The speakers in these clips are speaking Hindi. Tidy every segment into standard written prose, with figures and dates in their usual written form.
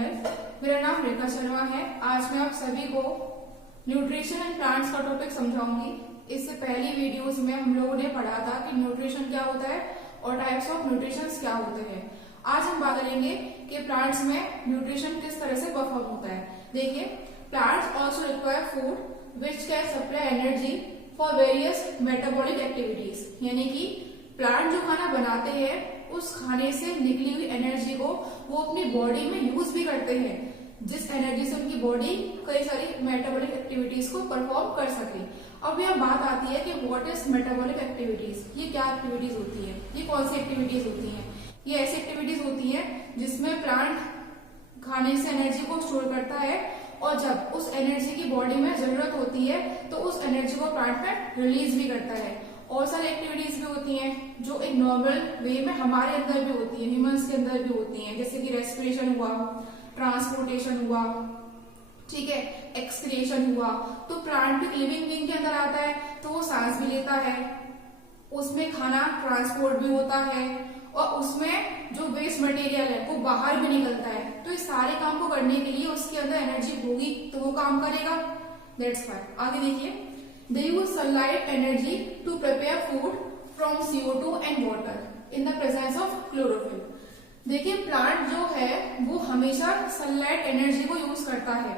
हेल्थ। मेरा नाम रेखा शर्मा है। आज मैं आप सभी को न्यूट्रिशन एंड प्लांट्स का टॉपिक समझाऊंगी। इससे पहली वीडियोस में हम लोगों ने पढ़ा था कि न्यूट्रिशन क्या होता है और टाइप्स ऑफ न्यूट्रिशन क्या होते हैं। आज हम बात करेंगे कि प्लांट्स में न्यूट्रिशन किस तरह से परफॉर्म होता है। देखिए, plants also require food which can supply energy for various metabolic activities. यानी कि प्लांट जो खाना बनाते हैं उस खाने से निकली हुई एनर्जी को वो अपनी बॉडी में यूज भी करते हैं, जिस एनर्जी से उनकी बॉडी कई सारी मेटाबॉलिक एक्टिविटीज को परफॉर्म कर सके। अब यह बात आती है कि व्हाट इज मेटाबॉलिक एक्टिविटीज। ये क्या एक्टिविटीज होती है, ये कौन सी एक्टिविटीज होती हैं। ये ऐसी एक्टिविटीज होती है जिसमें प्लांट खाने से एनर्जी को स्टोर करता है और जब उस एनर्जी की बॉडी में जरूरत होती है तो उस एनर्जी को प्लांट में रिलीज भी करता है। और सारी एक्टिविटीज भी होती हैं जो एक नॉर्मल वे में हमारे अंदर भी होती है, ह्यूमंस के अंदर भी होती हैं, जैसे कि रेस्पिरेशन हुआ, ट्रांसपोर्टेशन हुआ, ठीक है, एक्सक्रिएशन हुआ। तो प्लांट भी लिविंग बीइंग के अंदर आता है तो वो सांस भी लेता है, उसमें खाना ट्रांसपोर्ट भी होता है और उसमें जो वेस्ट मटेरियल है वो बाहर भी निकलता है। तो इस सारे काम को करने के लिए उसके अंदर एनर्जी होगी तो वो काम करेगा। That's why. आगे देखिए, they use sunlight energy to prepare food from CO2 and water in the presence of chlorophyll। देखिए, प्लांट जो है वो हमेशा सनलाइट एनर्जी को यूज करता है,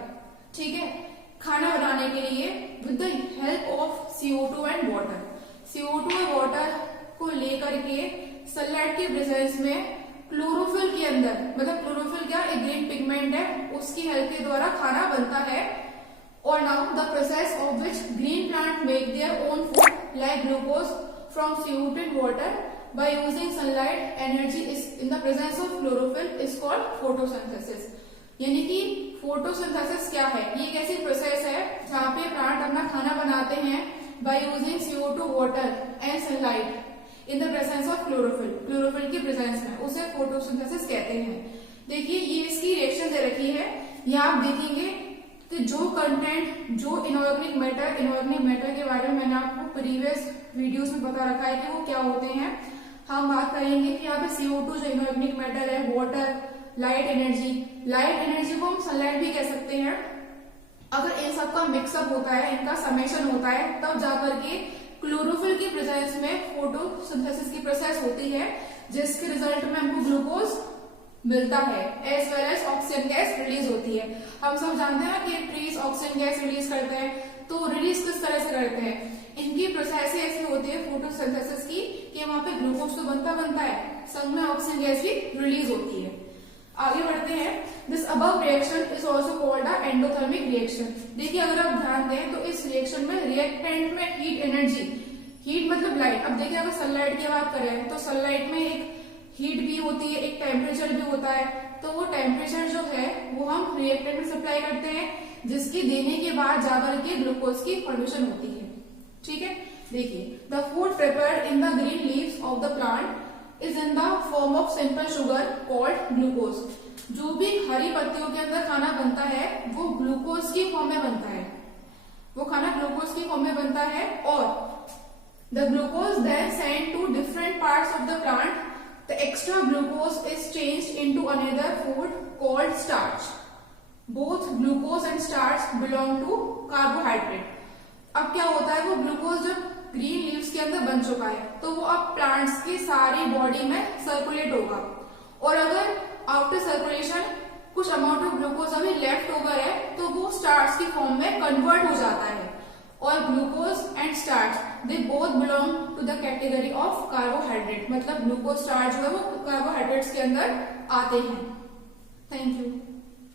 ठीक है, खाना बनाने के लिए with the help of CO2 and water. CO2 और वाटर को लेकर के सनलाइट के प्रेजेंस में क्लोरोफिल के अंदर, मतलब क्लोरोफिल क्या, एक ग्रीन पिगमेंट है, उसकी हेल्प के द्वारा खाना बनता है। और now the process of which green plant make their own food like glucose from CO2 and water by using sunlight energy is in the presence of chlorophyll is called photosynthesis। यानी कि फोटोसिंथेसिस क्या है, ये एक ऐसी प्रोसेस है जहाँ पे प्लांट अपना खाना बनाते हैं by using CO2, water and sunlight in the presence of chlorophyll। Chlorophyll की प्रेजेंस में उसे फोटोसिंथेसिस कहते हैं। देखिए, ये इसकी रिएक्शन दे रखी है। यहाँ आप देखेंगे कि जो कंटेंट, जो इनऑर्गेनिक मैटर के बारे में मैंने आपको प्रीवियस वीडियोस में बता रखा है कि वो क्या होते हैं। हम बात करेंगे कि यहाँ पे CO2 जो इनऑर्गेनिक मैटर है, वाटर, लाइट एनर्जी को हम सनलाइट भी कह सकते हैं। अगर इन सब का मिक्सअप होता है, इनका समेशन होता है, तब जाकर के क्लोरोफिल की प्रेजेंस में फोटोसिंथेसिस की प्रोसेस होती है, जिसके रिजल्ट में हमको ग्लूकोज मिलता है as well as oxygen gas release होती है। हम सब जानते हैं कि ट्रीज ऑक्सीजन गैस रिलीज करते हैं, तो रिलीज किस तरह से करते हैं, इनकी प्रोसेस ऐसी होती है फोटोसिंथेसिस की कि वहां पे ग्लूकोज तो बनता है, संग में ऑक्सीजन गैस भी रिलीज होती है। आगे बढ़ते हैं। This above reaction is also called a endothermic reaction. देखिए, अगर आप ध्यान दें तो इस रिएक्शन में रिएक्टेंट में हीट एनर्जी, हीट मतलब लाइट। अब देखिए, अगर सनलाइट की बात करें तो सनलाइट में एक हीट भी होती है, एक टेम्परेचर भी होता है। तो वो टेम्परेचर जो है वो हम रिएक्टेंट में सप्लाई करते हैं, जिसकी देने के बाद जाकर के ग्लूकोज की फॉर्मेशन होती है, ठीक है। देखिए, the food prepared in the green leaves of the plant is in the form of simple sugar called glucose. जो भी हरी पत्तियों के अंदर खाना बनता है वो ग्लूकोज की फॉर्म में बनता है, वो खाना ग्लूकोज की फॉर्म में बनता है। और the glucose then send to different parts of the plant. The extra glucose is changed into another food called starch. Both glucose and starch belong to carbohydrate। अब क्या होता है, वो ग्लूकोज जो ग्रीन लीव्स के अंदर बन चुका है तो वो अब प्लांट्स की सारी बॉडी में सर्कुलेट होगा। और अगर आफ्टर सर्कुलेशन कुछ अमाउंट ऑफ ग्लूकोज अभी लेफ्ट ओवर है तो वो स्टार्च की फॉर्म में कन्वर्ट हो जाता है। और glucose and starch they both belong to the category of carbohydrate. मतलब ग्लूकोज, स्टार्च जो है वो कार्बोहाइड्रेट्स के अंदर आते हैं। Thank you.